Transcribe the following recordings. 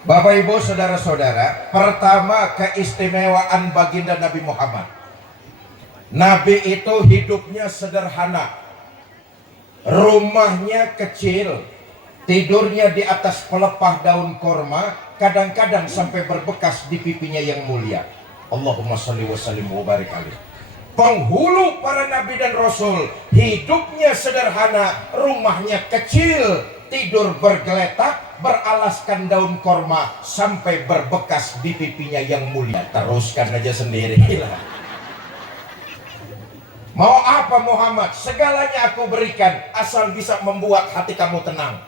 Bapak Ibu saudara-saudara, pertama keistimewaan baginda Nabi Muhammad. Nabi itu hidupnya sederhana, rumahnya kecil, tidurnya di atas pelepah daun korma, kadang-kadang sampai berbekas di pipinya yang mulia. Allahumma sholli wa sallim wa barik alaih. Penghulu para nabi dan rasul, hidupnya sederhana, rumahnya kecil, tidur bergeletak, beralaskan daun korma, sampai berbekas di pipinya yang mulia. Teruskan aja sendiri lah. Mau apa Muhammad? Segalanya aku berikan, asal bisa membuat hati kamu tenang.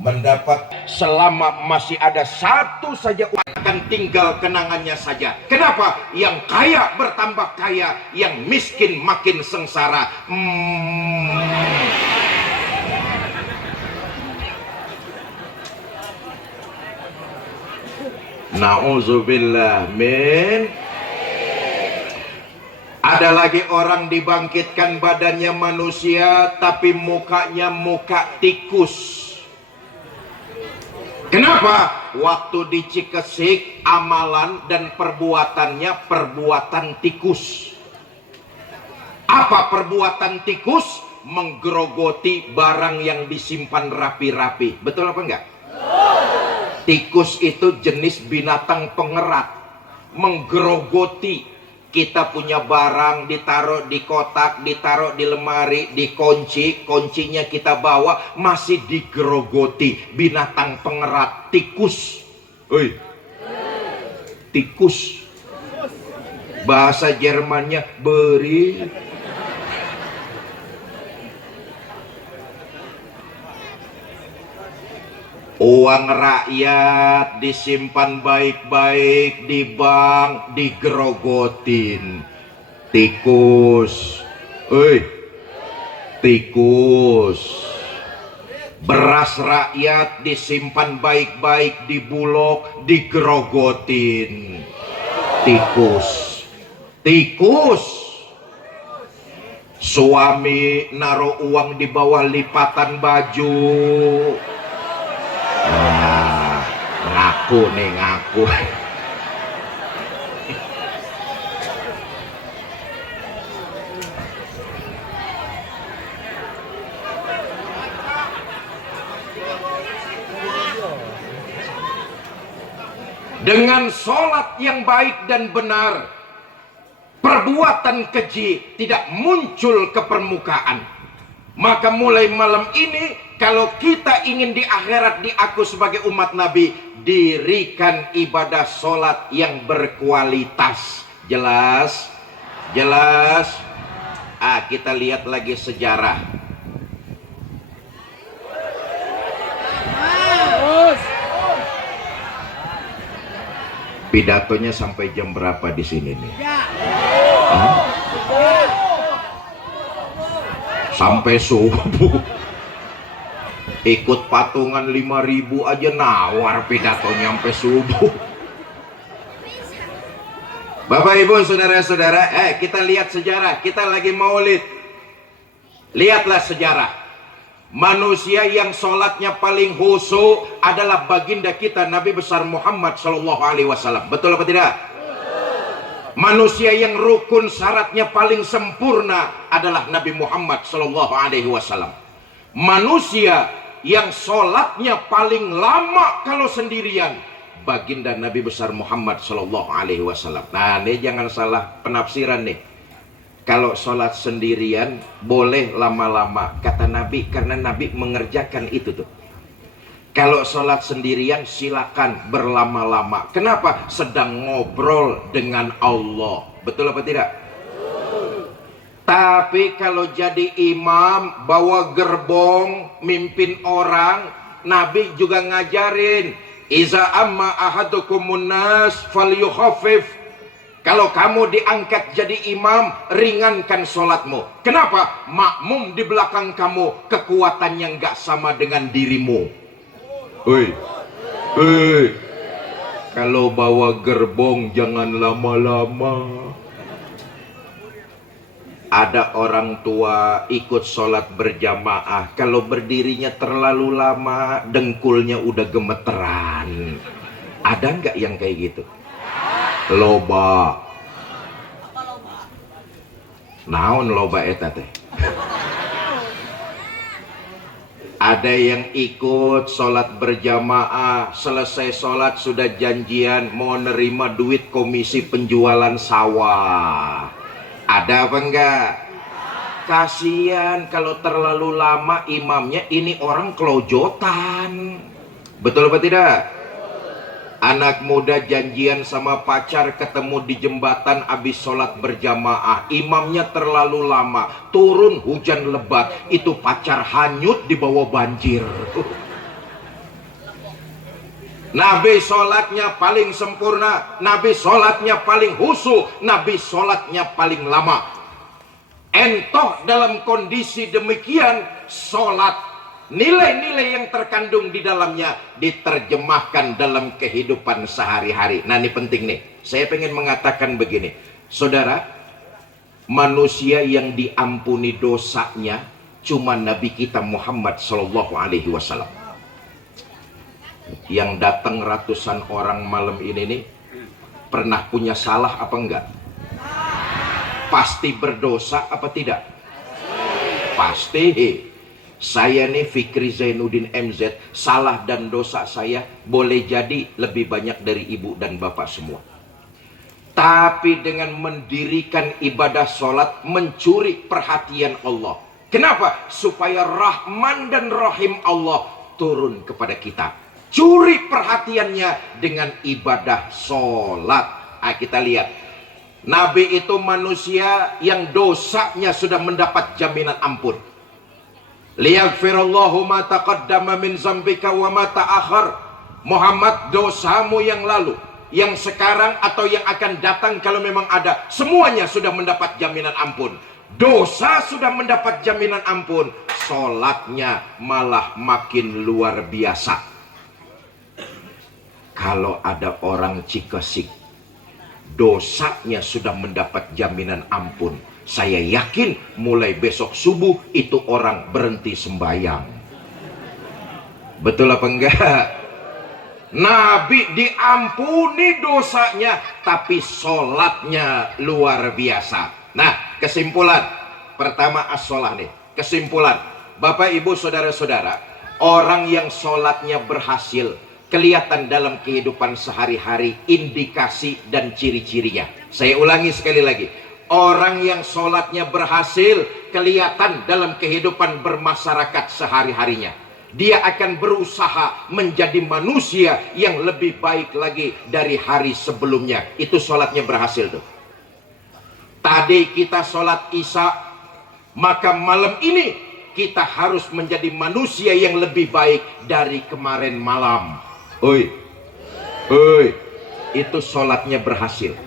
Mendapat selama masih ada satu saja akan tinggal kenangannya saja. Kenapa? Yang kaya bertambah kaya, yang miskin makin sengsara. Nauzubillah min. Ada lagi orang dibangkitkan badannya manusia tapi mukanya muka tikus. Kenapa? Waktu dicekesik amalan dan perbuatannya perbuatan tikus. Apa perbuatan tikus? Menggerogoti barang yang disimpan rapi-rapi. Betul apa enggak? Tikus itu jenis binatang pengerat. Menggerogoti. Kita punya barang ditaruh di kotak, ditaruh di lemari, dikunci, kuncinya kita bawa, masih digerogoti. Binatang pengerat, tikus. Oi. Tikus. Bahasa Jermannya beri. Uang rakyat disimpan baik-baik di bank, digerogotin. Tikus. Tikus. Beras rakyat disimpan baik-baik di Bulog, digerogotin. Tikus. Tikus. Suami naruh uang di bawah lipatan baju. Ngaku nih, ngaku. Dengan sholat yang baik dan benar, perbuatan keji tidak muncul ke permukaan. Maka mulai malam ini, kalau kita ingin di akhirat diaku sebagai umat Nabi, dirikan ibadah sholat yang berkualitas. Jelas? Jelas? Kita lihat lagi sejarah. Pidatonya sampai jam berapa di sini nih? Sampai subuh. Ikut patungan 5.000 aja nawar pidatonya sampai subuh. Bapak Ibu saudara-saudara, kita lihat sejarah. Kita lagi maulid. Lihatlah sejarah. Manusia yang sholatnya paling khusyuk adalah baginda kita Nabi besar Muhammad SAW. Betul apa tidak? Manusia yang rukun syaratnya paling sempurna adalah Nabi Muhammad SAW. Manusia yang sholatnya paling lama kalau sendirian, baginda Nabi besar Muhammad SAW. Nah, ini jangan salah penafsiran nih. Kalau sholat sendirian boleh lama-lama, kata Nabi, karena Nabi mengerjakan itu tuh. Kalau sholat sendirian silakan berlama-lama. Kenapa? Sedang ngobrol dengan Allah. Betul apa tidak? Tapi kalau jadi imam, bawa gerbong, mimpin orang, Nabi juga ngajarin, iza amma ahadukumun nas falyukhaffif. Kalau kamu diangkat jadi imam, ringankan sholatmu. Kenapa? Makmum di belakang kamu kekuatannya nggak sama dengan dirimu. Kalau bawa gerbong jangan lama-lama. Ada orang tua ikut sholat berjamaah, kalau berdirinya terlalu lama dengkulnya udah gemeteran. Ada nggak yang kayak gitu? Loba. Naon loba eta teh? Ada yang ikut sholat berjamaah, selesai sholat sudah janjian mau nerima duit komisi penjualan sawah. Ada apa enggak? Kasihan kalau terlalu lama imamnya, ini orang kelojotan. Betul apa tidak? Anak muda janjian sama pacar ketemu di jembatan habis sholat berjamaah, imamnya terlalu lama, turun hujan lebat, itu pacar hanyut di bawah banjir. Nabi sholatnya paling sempurna, Nabi sholatnya paling khusyuk, Nabi sholatnya paling lama. Entoh dalam kondisi demikian, sholat nilai-nilai yang terkandung di dalamnya diterjemahkan dalam kehidupan sehari-hari. Nah, ini penting nih. Saya pengen mengatakan begini, saudara, manusia yang diampuni dosanya cuma Nabi kita Muhammad Shallallahu Alaihi Wasallam. Yang datang ratusan orang malam ini nih, pernah punya salah apa enggak? Pasti berdosa apa tidak? Pasti. Saya nih Fikri Zainuddin MZ, salah dan dosa saya boleh jadi lebih banyak dari ibu dan bapak semua. Tapi dengan mendirikan ibadah sholat, mencuri perhatian Allah. Kenapa? Supaya Rahman dan Rahim Allah turun kepada kita. Curi perhatiannya dengan ibadah sholat. Nah, kita lihat. Nabi itu manusia yang dosanya sudah mendapat jaminan ampun. Liyaghfirallahu ma taqaddama min zambika wa ma ta'akhir. Muhammad, dosamu yang lalu, yang sekarang atau yang akan datang kalau memang ada, semuanya sudah mendapat jaminan ampun. Dosa sudah mendapat jaminan ampun, sholatnya malah makin luar biasa. Kalau ada orang Cikesik, dosanya sudah mendapat jaminan ampun, saya yakin mulai besok subuh itu orang berhenti sembahyang. Betul apa enggak? Nabi diampuni dosanya, tapi sholatnya luar biasa. Nah, kesimpulan pertama as-sholah nih. Kesimpulan, Bapak Ibu Saudara-saudara, orang yang sholatnya berhasil, kelihatan dalam kehidupan sehari-hari indikasi dan ciri-cirinya. Saya ulangi sekali lagi. Orang yang sholatnya berhasil kelihatan dalam kehidupan bermasyarakat sehari-harinya. Dia akan berusaha menjadi manusia yang lebih baik lagi dari hari sebelumnya. Itu sholatnya berhasil tuh. Tadi kita sholat Isya, maka malam ini kita harus menjadi manusia yang lebih baik dari kemarin malam. Oi, itu sholatnya berhasil.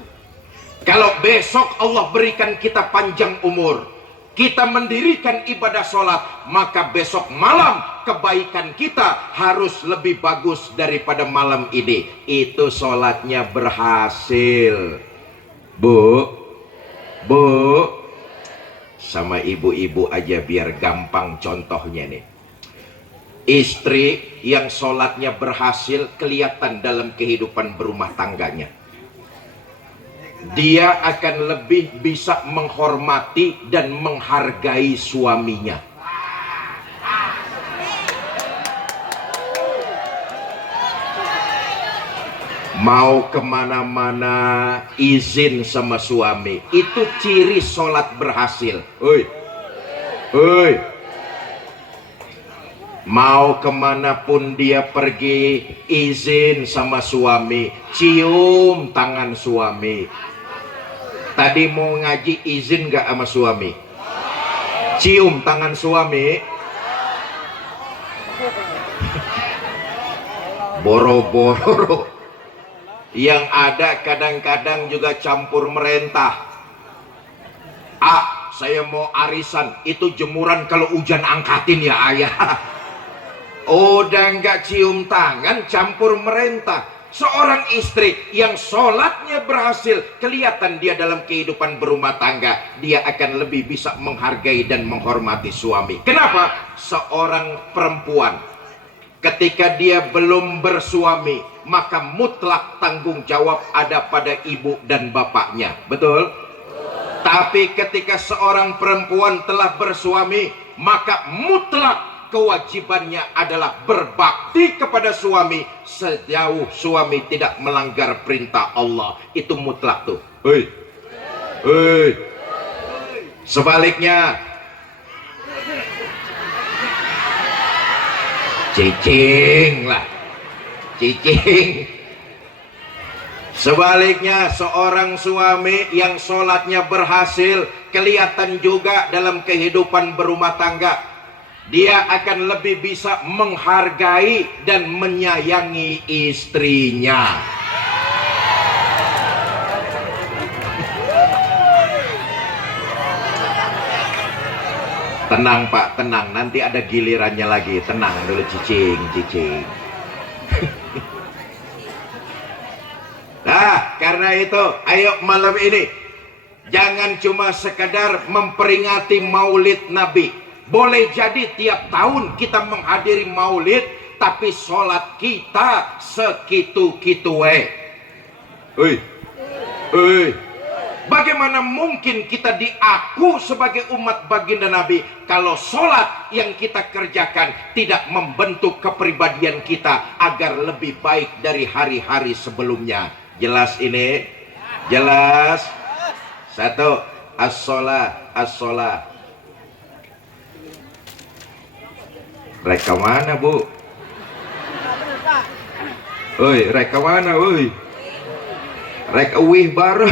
Kalau besok Allah berikan kita panjang umur, kita mendirikan ibadah sholat, maka besok malam kebaikan kita harus lebih bagus daripada malam ini. Itu sholatnya berhasil. Bu, sama ibu-ibu aja biar gampang contohnya nih. Istri yang sholatnya berhasil kelihatan dalam kehidupan berumah tangganya. Dia akan lebih bisa menghormati dan menghargai suaminya. Mau kemana-mana izin sama suami, itu ciri sholat berhasil. Mau kemanapun dia pergi, izin sama suami, cium tangan suami. Tadi mau ngaji, izin gak sama suami? Cium tangan suami. Boro-boro. Yang ada kadang-kadang juga campur merentah. Saya mau arisan, itu jemuran kalau hujan angkatin ya ayah. Udah nggak cium tangan, campur merentah. Seorang istri yang sholatnya berhasil, kelihatan dia dalam kehidupan berumah tangga, dia akan lebih bisa menghargai dan menghormati suami. Kenapa? Seorang perempuan Ketika dia belum bersuami, maka mutlak tanggung jawab ada pada ibu dan bapaknya. Betul? Tapi ketika seorang perempuan telah bersuami, maka mutlak kewajibannya adalah berbakti kepada suami sejauh suami tidak melanggar perintah Allah. Itu mutlak tuh. Hei. Hei. Sebaliknya, cicing lah, cicing. Sebaliknya, seorang suami yang sholatnya berhasil, kelihatan juga dalam kehidupan berumah tangga, dia akan lebih bisa menghargai dan menyayangi istrinya. Tenang Pak, tenang, nanti ada gilirannya lagi. Tenang dulu, cicing, cicing. Nah, karena itu, ayo malam ini jangan cuma sekedar memperingati Maulid Nabi. Boleh jadi tiap tahun kita menghadiri Maulid, tapi sholat kita sekitu-kitu. Bagaimana mungkin kita diaku sebagai umat baginda Nabi kalau sholat yang kita kerjakan tidak membentuk kepribadian kita agar lebih baik dari hari-hari sebelumnya? Jelas ini? Jelas? Satu, as-sholah, as-sholah. Reka mana bu? Oi, reka mana oi? Reka wih baru.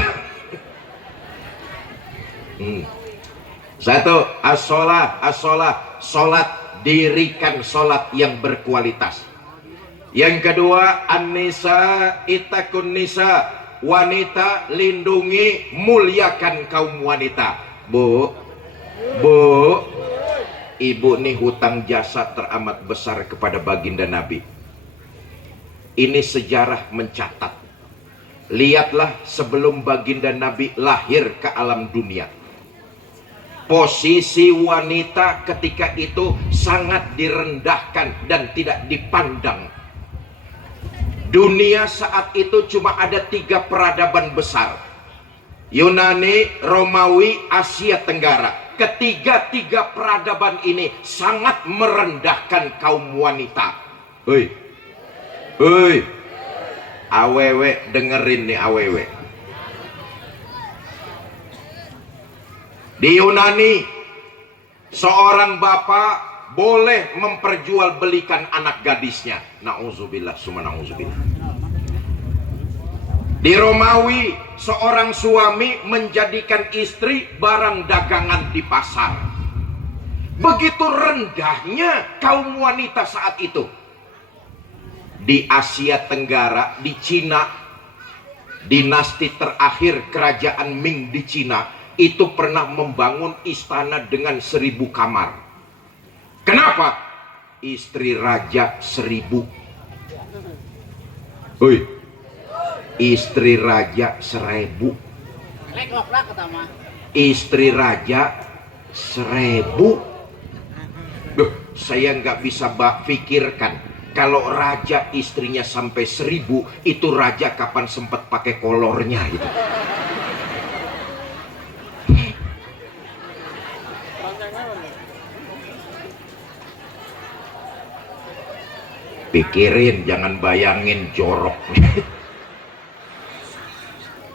Satu, as-sholah, as-sholah. Sholat, dirikan sholat yang berkualitas. Yang kedua, an-nisa itakun nisa. Wanita, lindungi, muliakan kaum wanita. Bu, ibu nih hutang jasa teramat besar kepada baginda Nabi. Ini sejarah mencatat. Lihatlah sebelum baginda Nabi lahir ke alam dunia, posisi wanita ketika itu sangat direndahkan dan tidak dipandang. Dunia saat itu cuma ada 3 peradaban besar: Yunani, Romawi, Asia Tenggara. Ketiga-tiga peradaban ini sangat merendahkan kaum wanita. Hei, hei, awewe dengerin nih awewe. Di Yunani, seorang bapak boleh memperjualbelikan anak gadisnya. Na'udzubillah, summa na'udzubillah. Di Romawi, seorang suami menjadikan istri barang dagangan di pasar. Begitu rendahnya kaum wanita saat itu. Di Asia Tenggara, di Cina, dinasti terakhir kerajaan Ming di Cina, itu pernah membangun istana dengan 1000 kamar. Kenapa? Istri raja 1000. Oi, istri raja 1000. Istri raja 1000. Duh, saya nggak bisa pikirkan kalau raja istrinya sampai 1000, itu raja kapan sempat pakai kolornya gitu. Pikirin, jangan bayangin jorok.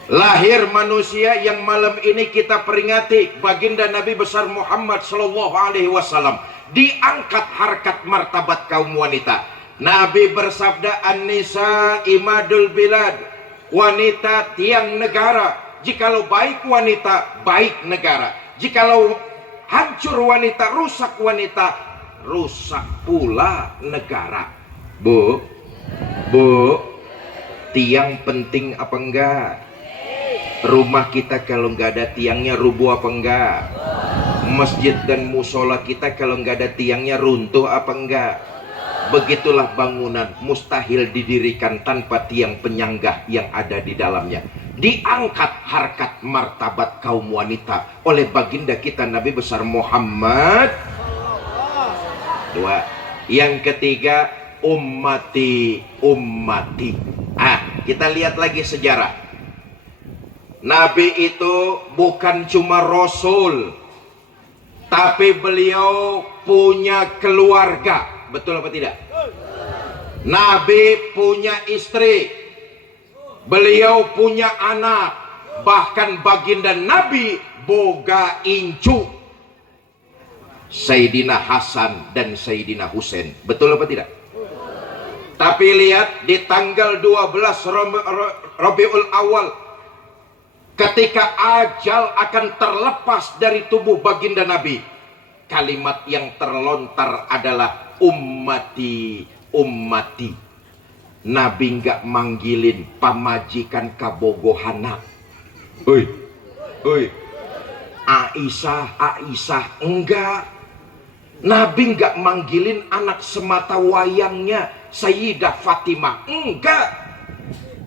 Lahir manusia yang malam ini kita peringati, baginda Nabi besar Muhammad sallallahu alaihi wasallam, diangkat harkat martabat kaum wanita. Nabi bersabda, an-nisa imadul bilad. Wanita tiang negara. Jikalau baik wanita, baik negara. Jikalau hancur wanita, rusak wanita, rusak pula negara. Bu, tiang penting apa enggak? Rumah kita kalau nggak ada tiangnya rubuh apa enggak? Masjid dan musola kita kalau nggak ada tiangnya runtuh apa enggak? Begitulah bangunan mustahil didirikan tanpa tiang penyangga yang ada di dalamnya. Diangkat harkat martabat kaum wanita oleh baginda kita Nabi besar Muhammad. Dua. Yang ketiga, ummati ummati. Kita lihat lagi sejarah. Nabi itu bukan cuma rasul, tapi beliau punya keluarga. Betul apa tidak? Nabi punya istri, beliau punya anak, bahkan baginda Nabi boga incu, Sayyidina Hasan dan Sayyidina Husain. Betul apa tidak? Tapi lihat di tanggal 12 Rabiul Awal, ketika ajal akan terlepas dari tubuh baginda Nabi, kalimat yang terlontar adalah ummati ummati. Nabi nggak manggilin pamajikan kabogohana, oi Aisyah, enggak. Nabi nggak manggilin anak semata wayangnya Sayyidah Fatimah, enggak.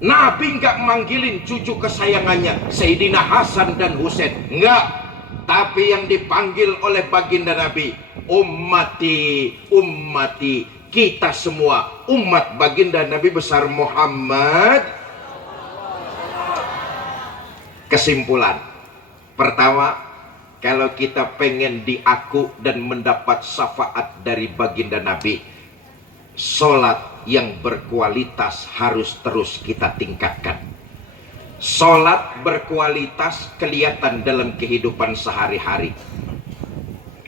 Nabi nggak manggilin cucu kesayangannya Sayyidina Hasan dan Husain, enggak. Tapi yang dipanggil oleh baginda Nabi, ummati ummati, kita semua umat baginda Nabi besar Muhammad. Kesimpulan pertama, kalau kita pengen diaku dan mendapat syafaat dari baginda Nabi, sholat yang berkualitas harus terus kita tingkatkan. Sholat berkualitas kelihatan dalam kehidupan sehari-hari.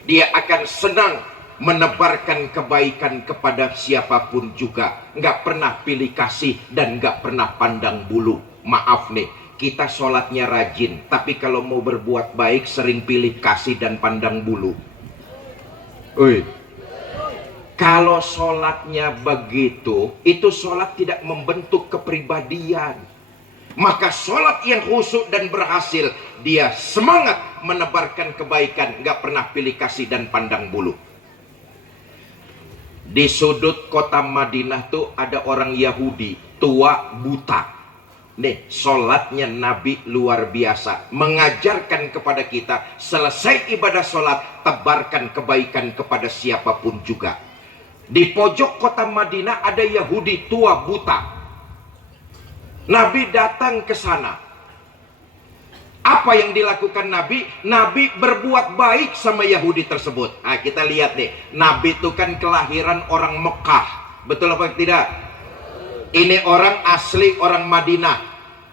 Dia akan senang menebarkan kebaikan kepada siapapun juga. Nggak pernah pilih kasih dan nggak pernah pandang bulu. Maaf nih, kita sholatnya rajin, tapi kalau mau berbuat baik sering pilih kasih dan pandang bulu. Kalau sholatnya begitu, itu sholat tidak membentuk kepribadian. Maka sholat yang khusyuk dan berhasil, dia semangat menebarkan kebaikan, nggak pernah pilih kasih dan pandang bulu. Di sudut kota Madinah tuh ada orang Yahudi tua buta. Nih, sholatnya Nabi luar biasa, mengajarkan kepada kita selesai ibadah sholat, tebarkan kebaikan kepada siapapun juga. Di pojok kota Madinah ada Yahudi tua buta. Nabi datang ke sana. Apa yang dilakukan Nabi? Nabi berbuat baik sama Yahudi tersebut. Kita lihat nih, Nabi itu kan kelahiran orang Mekah, betul apa tidak? Ini orang asli orang Madinah.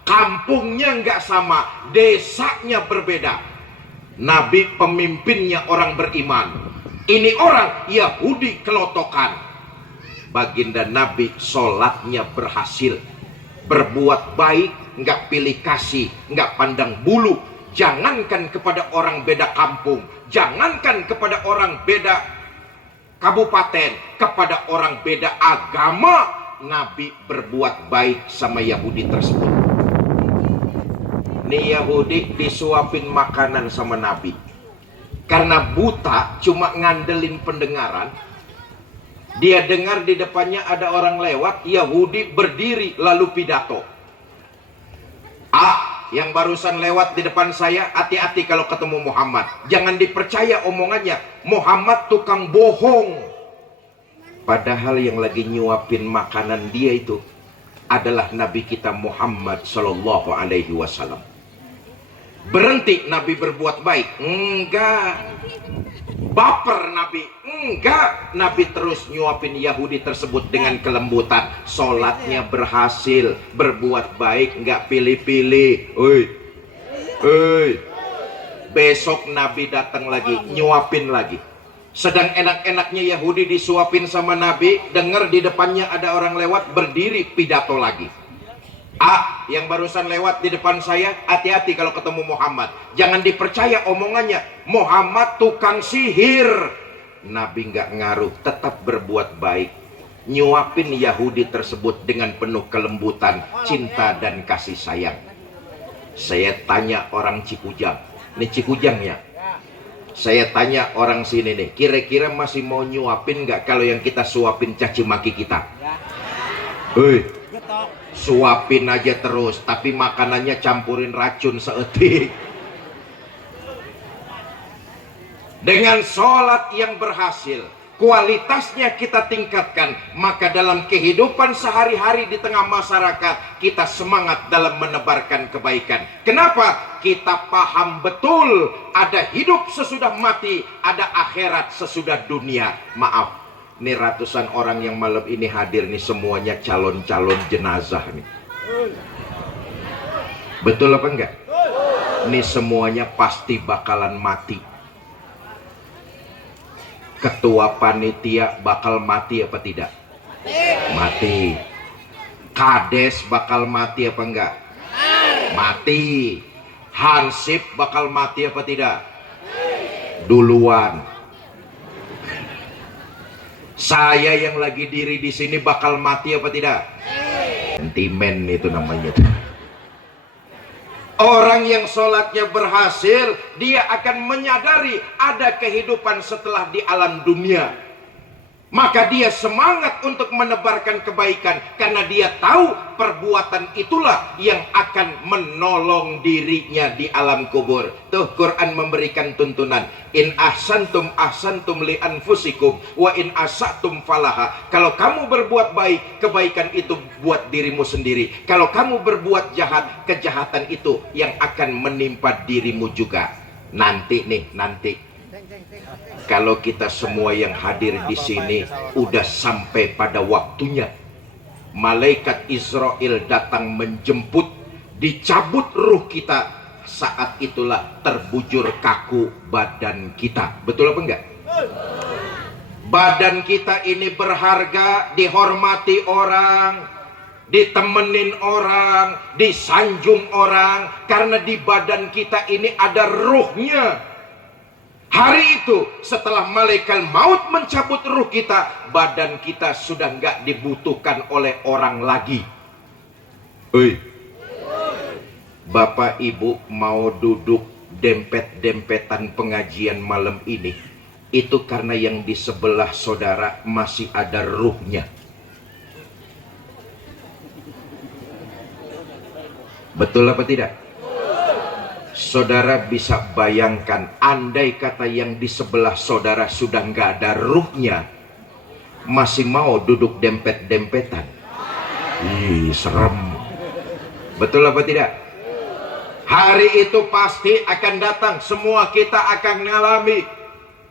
Kampungnya nggak sama, desanya berbeda. Nabi pemimpinnya orang beriman. Ini orang Yahudi kelotokan. Baginda Nabi sholatnya berhasil. Berbuat baik, nggak pilih kasih, nggak pandang bulu. Jangankan kepada orang beda kampung, jangankan kepada orang beda kabupaten, kepada orang beda agama, Nabi berbuat baik sama Yahudi tersebut. Nih Yahudi disuapin makanan sama Nabi. Karena buta, cuma ngandelin pendengaran. Dia dengar di depannya ada orang lewat, Yahudi berdiri lalu pidato. Yang barusan lewat di depan saya, hati-hati kalau ketemu Muhammad. Jangan dipercaya omongannya, Muhammad tukang bohong. Padahal yang lagi nyuapin makanan dia itu adalah Nabi kita Muhammad Sallallahu Alaihi Wasallam. Berhenti Nabi berbuat baik? Enggak. Baper Nabi? Enggak. Nabi terus nyuapin Yahudi tersebut dengan kelembutan. Sholatnya berhasil, berbuat baik, enggak pilih-pilih. Besok Nabi datang lagi, nyuapin lagi. Sedang enak-enaknya Yahudi disuapin sama Nabi, dengar di depannya ada orang lewat, berdiri pidato lagi. Yang barusan lewat di depan saya, hati-hati kalau ketemu Muhammad. Jangan dipercaya omongannya, Muhammad tukang sihir. Nabi nggak ngaruh, tetap berbuat baik. Nyuapin Yahudi tersebut dengan penuh kelembutan, cinta dan kasih sayang. Saya tanya orang Cikujang, ini Cikujangnya. Saya tanya orang sini nih, kira-kira masih mau nyuapin nggak kalau yang kita suapin caci maki kita? Suapin aja terus, tapi makanannya campurin racun seetik. Dengan sholat yang berhasil, kualitasnya kita tingkatkan, maka dalam kehidupan sehari-hari di tengah masyarakat kita semangat dalam menebarkan kebaikan. Kenapa? Kita paham betul ada hidup sesudah mati, ada akhirat sesudah dunia. Maaf, nih ratusan orang yang malam ini hadir nih semuanya calon-calon jenazah nih. Betul apa enggak? Nih semuanya pasti bakalan mati. Ketua panitia bakal mati apa tidak? Mati. Kades bakal mati apa enggak? Mati. Hansip bakal mati apa tidak? Duluan. Saya yang lagi diri di sini bakal mati apa tidak? Sentimen itu namanya. Orang yang sholatnya berhasil, dia akan menyadari ada kehidupan setelah di alam dunia. Maka dia semangat untuk menebarkan kebaikan, karena dia tahu perbuatan itulah yang akan menolong dirinya di alam kubur. Tuh Quran memberikan tuntunan, in ahsantum ahsantum li anfusikum wa in asatum falaha. Kalau kamu berbuat baik, kebaikan itu buat dirimu sendiri. Kalau kamu berbuat jahat, kejahatan itu yang akan menimpa dirimu juga. Nanti kalau kita semua yang hadir di sini udah sampai pada waktunya, malaikat Israel datang menjemput, dicabut ruh kita, saat itulah terbujur kaku badan kita. Betul apa enggak? Badan kita ini berharga, dihormati orang, ditemenin orang, disanjung orang, karena di badan kita ini ada ruhnya. Hari itu setelah malaikat maut mencabut ruh kita, badan kita sudah nggak dibutuhkan oleh orang lagi. Bapak Ibu mau duduk dempet-dempetan pengajian malam ini, itu karena yang di sebelah saudara masih ada ruhnya. Betul apa tidak? Saudara bisa bayangkan, andai kata yang di sebelah saudara sudah nggak ada ruhnya, masih mau duduk dempet-dempetan? Ih, serem. Betul apa tidak? Hari itu pasti akan datang, semua kita akan mengalami.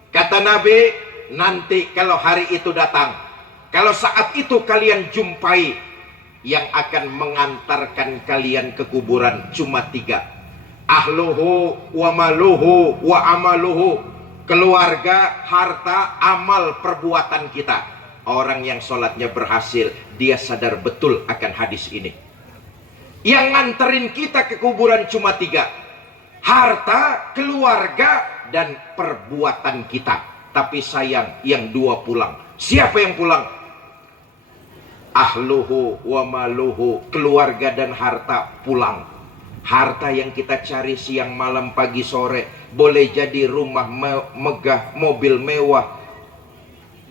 Kata Nabi, nanti kalau hari itu datang, kalau saat itu kalian jumpai, yang akan mengantarkan kalian ke kuburan cuma 3. Ahluhu wa maluhu wa amaluhu. Keluarga, harta, amal, perbuatan kita. Orang yang sholatnya berhasil, dia sadar betul akan hadis ini. Yang nganterin kita ke kuburan cuma 3. Harta, keluarga, dan perbuatan kita. Tapi sayang, yang 2 pulang. Siapa yang pulang? Ahluhu wa maluhu. Keluarga dan harta pulang. Harta yang kita cari siang malam pagi sore, boleh jadi rumah megah, mobil mewah,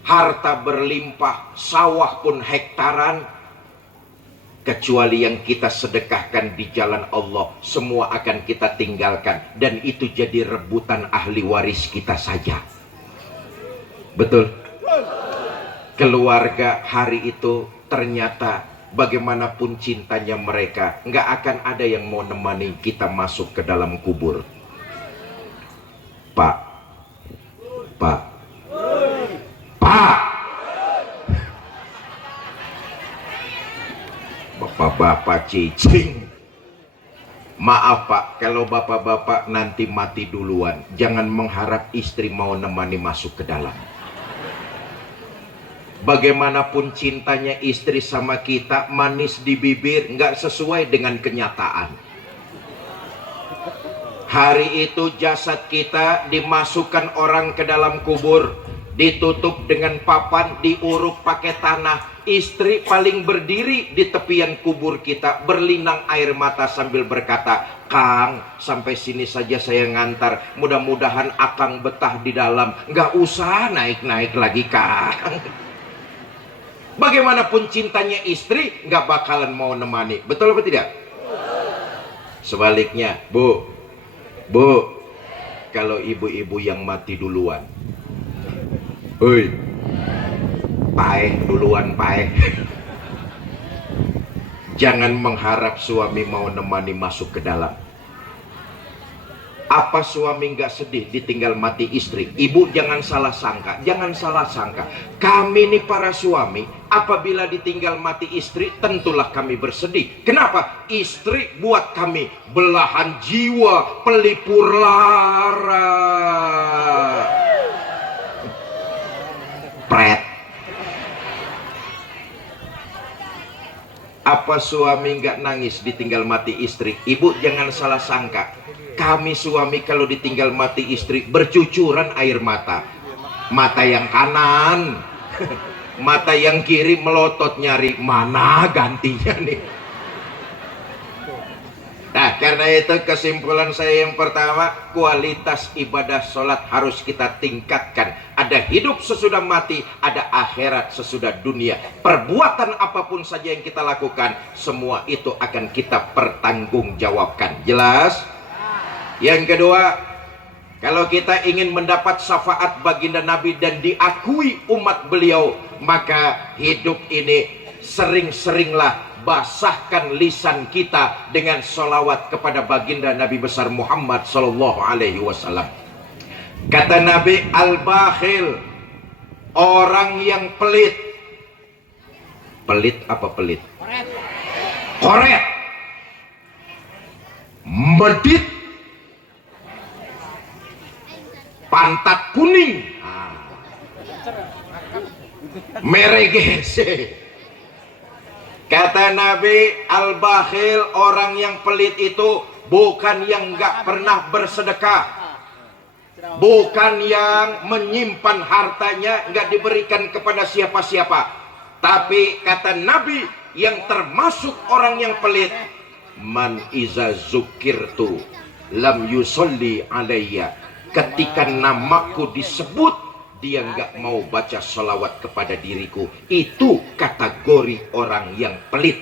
harta berlimpah, sawah pun hektaran. Kecuali yang kita sedekahkan di jalan Allah, semua akan kita tinggalkan, dan itu jadi rebutan ahli waris kita saja. Betul? Keluarga hari itu ternyata bagaimanapun cintanya mereka, nggak akan ada yang mau nemani kita masuk ke dalam kubur. Pak, bapak-bapak cicing, maaf Pak, kalau bapak-bapak nanti mati duluan, jangan mengharap istri mau nemani masuk ke dalam. Bagaimanapun cintanya istri sama kita, manis di bibir, nggak sesuai dengan kenyataan. Hari itu jasad kita dimasukkan orang ke dalam kubur, ditutup dengan papan, diuruk pakai tanah. Istri paling berdiri di tepian kubur kita, berlinang air mata sambil berkata, Kang, sampai sini saja saya ngantar, mudah-mudahan Akang betah di dalam, nggak usah naik-naik lagi Kang. Bagaimanapun cintanya istri, nggak bakalan mau nemani. Betul apa tidak? Sebaliknya, Bu, kalau ibu-ibu yang mati duluan, Paeh duluan, paeh. Jangan mengharap suami mau nemani masuk ke dalam. Apa suami nggak sedih ditinggal mati istri? Ibu jangan salah sangka, jangan salah sangka. Kami ini para suami, apabila ditinggal mati istri, tentulah kami bersedih. Kenapa? Istri buat kami belahan jiwa, pelipur lara. Pret. Apa suami nggak nangis ditinggal mati istri? Ibu jangan salah sangka. Kami suami kalau ditinggal mati istri bercucuran air mata. Mata yang kanan, mata yang kiri melotot nyari mana gantinya nih. Nah, karena itu kesimpulan saya yang pertama, kualitas ibadah sholat harus kita tingkatkan. Ada hidup sesudah mati, ada akhirat sesudah dunia. Perbuatan apapun saja yang kita lakukan, semua itu akan kita pertanggungjawabkan. Jelas? Yang kedua, kalau kita ingin mendapat syafaat baginda Nabi dan diakui umat beliau, maka hidup ini sering-seringlah basahkan lisan kita dengan sholawat kepada baginda Nabi besar Muhammad sallallahu alaihi wasallam. Kata Nabi, al-bakhil, orang yang pelit. Pelit apa pelit? Koret. Medit. Pantat kuning. Meregese. Kata Nabi, al-bakhil, orang yang pelit itu bukan yang nggak pernah bersedekah, bukan yang menyimpan hartanya nggak diberikan kepada siapa-siapa, tapi kata Nabi yang termasuk orang yang pelit, man iza zukirtu lam yusolli alayya, ketika namaku disebut dia nggak mau baca sholawat kepada diriku. Itu kategori orang yang pelit.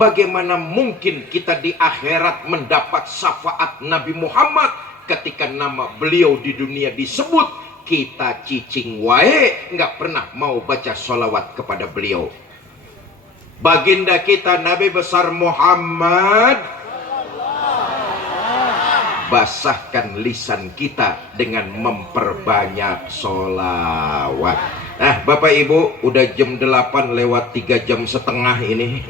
Bagaimana mungkin kita di akhirat mendapat syafaat Nabi Muhammad ketika nama beliau di dunia disebut, kita cicing wae nggak pernah mau baca sholawat kepada beliau. Baginda kita Nabi besar Muhammad, basahkan lisan kita dengan memperbanyak sholawat. Nah, Bapak Ibu, udah jam 8 lewat 3 jam setengah ini.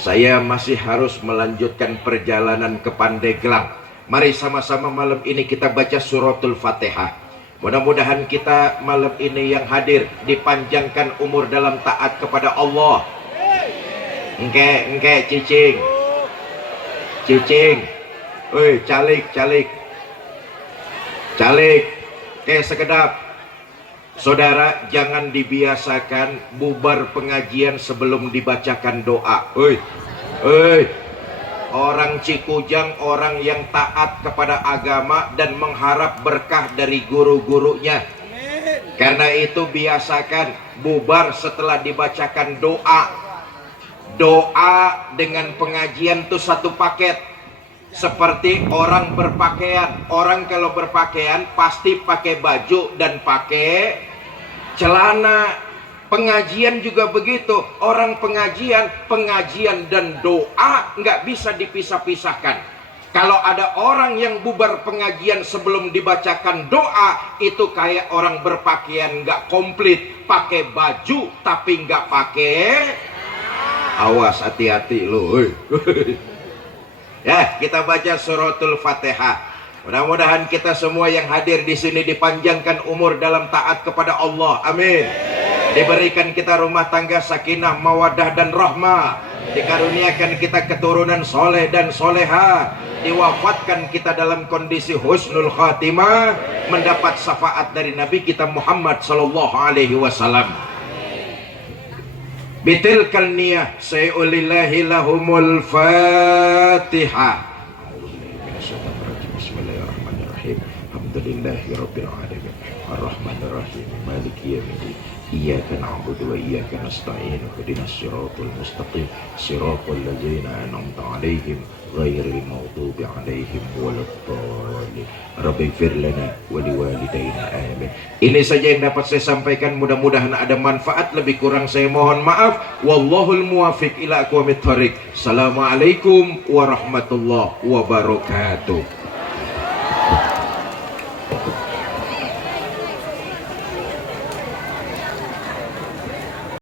Saya masih harus melanjutkan perjalanan ke Pandeglang. Mari sama-sama malam ini kita baca suratul Fatihah. Mudah-mudahan kita malam ini yang hadir dipanjangkan umur dalam taat kepada Allah. Engke cicing. Calik, sekedap. Saudara, jangan dibiasakan bubar pengajian sebelum dibacakan doa. Orang Cikujang, orang yang taat kepada agama dan mengharap berkah dari guru-gurunya. Karena itu biasakan bubar setelah dibacakan doa. Doa dengan pengajian itu satu paket. Seperti orang berpakaian. Orang kalau berpakaian pasti pakai baju dan pakai celana. Pengajian juga begitu. Orang pengajian dan doa nggak bisa dipisah-pisahkan. Kalau ada orang yang bubar pengajian sebelum dibacakan doa, itu kayak orang berpakaian nggak komplit, pakai baju tapi nggak pakai. Awas, hati-hati loh. Ya, kita baca suratul Fatihah. Mudah-mudahan kita semua yang hadir di sini dipanjangkan umur dalam taat kepada Allah. Amin. Diberikan kita rumah tangga sakinah, mawadah dan rahmah. Dikaruniakan kita keturunan soleh dan soleha. Diwafatkan kita dalam kondisi husnul khatimah, mendapat syafaat dari Nabi kita Muhammad sallallahu alaihi wasallam. Bitilkan niyah sayulillahi lahumul Fatihah. Bismillahirrahmanirrahim. Alhamdulillahi rabbil alamin. Arrahmanirrahim. Maliki yaumiddin. Iyyaka na'budu wa iyyaka nasta'in ihdinas siratal mustaqim siratal ladzina an'amta 'alaihim ghairil maghdubi 'alaihim waladdallin. Rabbighfir lana wa liwalidayna amin. Ini saja yang dapat saya sampaikan, mudah-mudahan ada manfaat, lebih kurang saya mohon maaf. Wallahul muwaffiq ila aqwamit thoriq. Assalamualaikum warahmatullahi wabarakatuh.